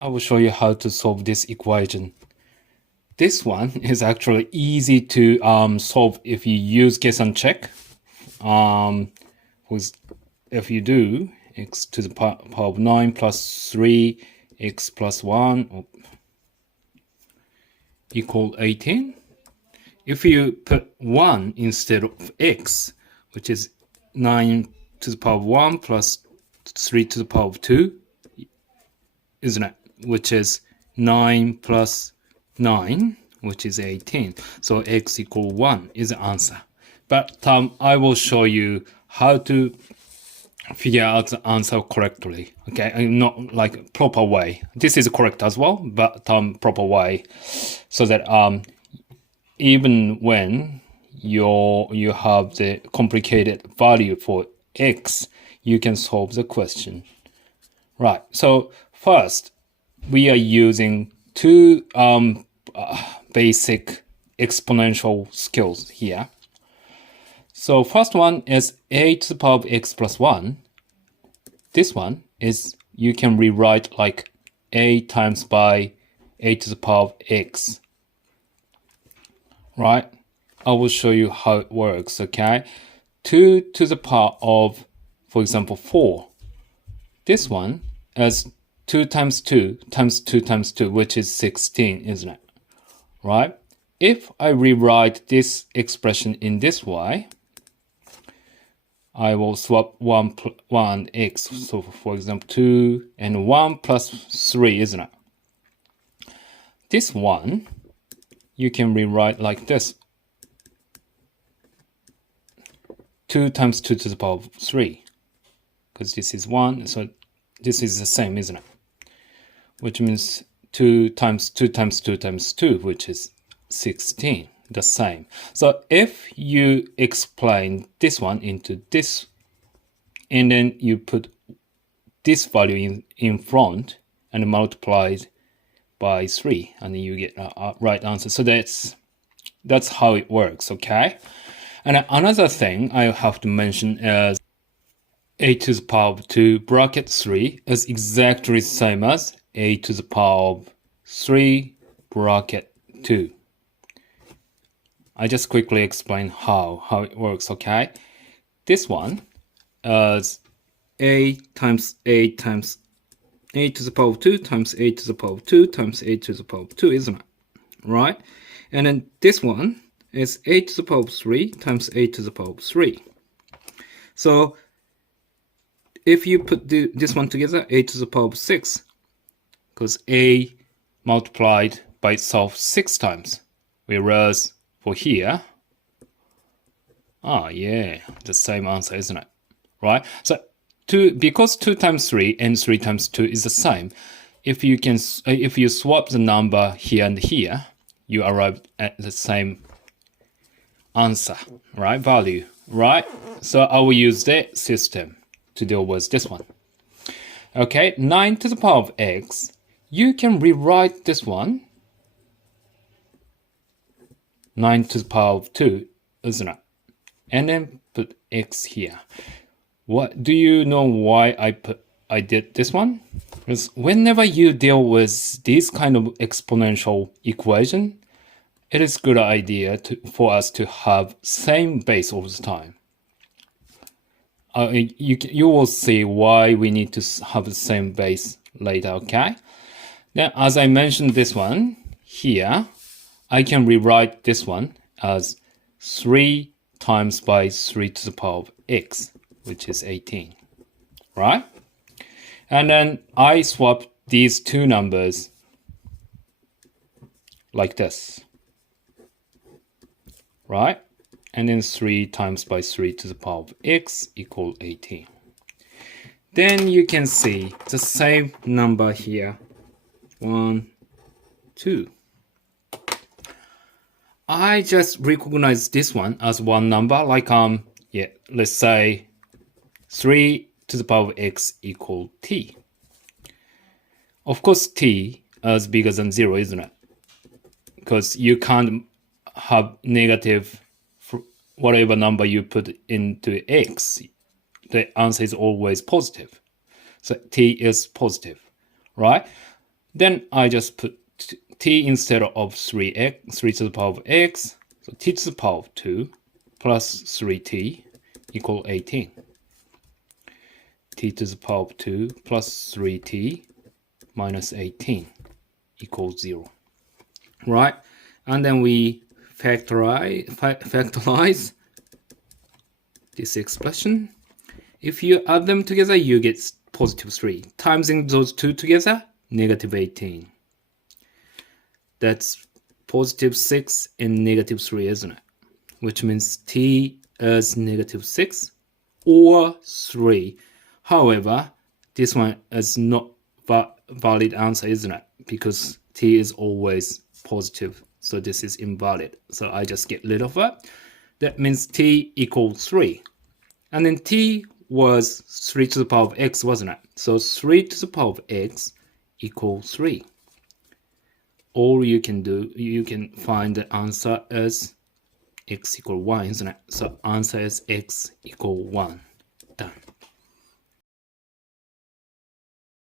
I will show you how to solve this equation. This one is actually easy to solve if you use guess and check. If you do x to the power of 9 plus 3 x plus 1 equal 18. If you put 1 instead of x, which is 9 to the power of 1 plus 3 to the power of 2, isn't it? Which is 9 plus 9, which is 18. So x equal 1 is the answer. But I will show you how to figure out the answer correctly. Okay, not like proper way. This is correct as well, but proper way, so that even when you have the complicated value for x, you can solve the question. Right. So first, we are using two basic exponential skills here. So first one is a to the power of x plus 1. This one is, you can rewrite like a times by a to the power of x. Right? I will show you how it works, okay? 2 to the power of, for example, 4. This one is 2 times 2 times 2 times 2, which is 16, isn't it? Right? If I rewrite this expression in this way, I will swap 1 and x. So for example, 2 and 1 plus 3, isn't it? This one, you can rewrite like this. 2 times 2 to the power of 3. Because this is 1, so this is the same, isn't it? Which means 2 times 2 times 2 times 2, which is 16, the same. So if you explain this one into this, and then you put this value in front and multiply by 3, and then you get a right answer. So that's how it works, okay? And another thing I have to mention is a to the power of 2 bracket 3 is exactly the same as a to the power of 3 bracket 2. I just quickly explain how it works, okay? This one is a times a times a to the power of 2 times a to the power of 2 times a to the power of 2, isn't it? Right? And then this one is a to the power of 3 times a to the power of 3. So if you put this one together, a to the power of 6, because a multiplied by itself 6 times, whereas for here, the same answer, isn't it? Right? So because 2 times 3 and 3 times 2 is the same, if you swap the number here and here, you arrive at the same answer, right? Value, right? So I will use that system to deal with this one. Okay, 9 to the power of x, you can rewrite this one 9 to the power of 2, isn't it? And then put x here. What do you know why I did this one? Because whenever you deal with this kind of exponential equation, it is a good idea for us to have same base all the time. You will see why we need to have the same base later, okay? Then, as I mentioned this one here, I can rewrite this one as 3 times by 3 to the power of x, which is 18, right? And then I swap these two numbers like this, right? And then 3 times by 3 to the power of x equal 18. Then you can see the same number here, 1, 2. I just recognize this one as one number, like let's say 3 to the power of x equal t. Of course, t is bigger than 0, isn't it? Because you can't have negative for whatever number you put into x. The answer is always positive. So t is positive, right? Then I just put t instead of 3x, 3 to the power of x, so t to the power of 2 plus 3t equal 18. T to the power of 2 plus 3t minus 18 equals 0. Right? And then we factorize this expression. If you add them together, you get positive 3. Timesing those two together, negative 18. That's positive 6 and negative 3, isn't it? Which means t is negative 6 or 3. However, this one is not valid answer, isn't it? Because t is always positive, so this is invalid. So I just get rid of it. That means t equals 3. And then t was 3 to the power of x, wasn't it? So 3 to the power of x equals 3. All you can do, you can find the answer as x equal 1, isn't it? So answer is x equal 1. Done.